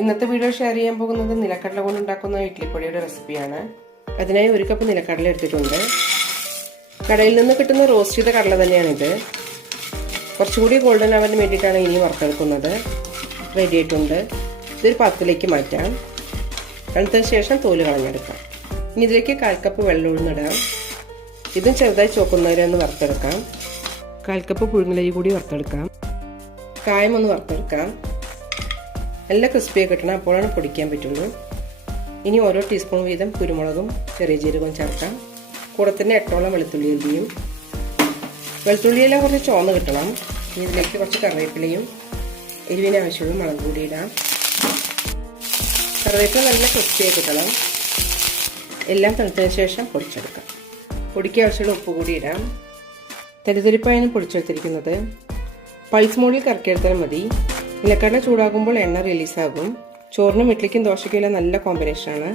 ഇന്നത്തെ video share ചെയ്യാൻ പോകുന്നത് നിലക്കടല കൊണ്ട് ഉണ്ടാക്കുന്ന ഇഡ്ലിപ്പൊടിയുടെ റെസിപ്പിയാണ്. അതിനായി ഒരു കപ്പ് നിലക്കടല എടുത്തിട്ടുണ്ട്. കടയിൽ നിന്ന് കിട്ടുന്ന റോസ്റ്റ് ചെയ്ത കടല തന്നെയാണിത്. കുറച്ചുകൂടി ഗോൾഡൻ ആവാൻ വേണ്ടിയിട്ടാണ് ഇനി വറുത്തെടുക്കുന്നത് റെഡി ആയിട്ടുണ്ട്. ഇതൊരു പാത്രത്തിലേക്ക് മാറ്റാം. തണുത്തതിന് ശേഷം തോൽ കളഞ്ഞെടുക്കാം. ഇനി ഇതിലേക്ക് കാൽ കപ്പ് വെള്ളം ഉഴുന്നിടാം. ഇതും ചെറുതായി ചോക്കുന്നവരെ ഒന്ന് വറുത്തെടുക്കാം. കാൽ കപ്പ് പുഴുങ്ങലരി കൂടി വറുത്തെടുക്കാം. കായം ഒന്ന് വറുത്തെടുക്കാം. നല്ല ക്രിസ്പിയായി കിട്ടണം അപ്പോഴാണ് പൊടിക്കാൻ പറ്റുള്ളൂ. ഇനി ഓരോ ടീസ്പൂൺ വീതം കുരുമുളകും ചെറിയ ജീരകവും ചേർക്കാം. കൂടെ തന്നെ എട്ടോളം വെളുത്തുള്ളി അല്ലിയും വെളുത്തുള്ളിയെല്ലാം കുറച്ച് ചോന്ന് കിട്ടണം. ഇതിലേക്ക് കുറച്ച് കറിവേപ്പിലയും എരിവിന് ആവശ്യമുള്ള മുളക് കൂടി ഇടാം. കറിവേപ്പില നല്ല ക്രിസ്പിയായി കിട്ടണം. എല്ലാം തണുത്തതിന് ശേഷം പൊടിച്ചെടുക്കാം. പൊടിക്കാൻ ആവശ്യമുള്ള ഉപ്പ് കൂടി ഇടാം. തെരുതെരിപ്പായാണ് പൊടിച്ചെടുത്തിരിക്കുന്നത്. പൾസ് മോളിൽ കറക്കിയെടുത്താൽ മതി. നിലക്കടല ചൂടാകുമ്പോൾ എണ്ണ റിലീസാകും ചോറിനും ഇഡ്ലിക്കും ദോശയ്ക്കും നല്ല കോമ്പിനേഷനാണ്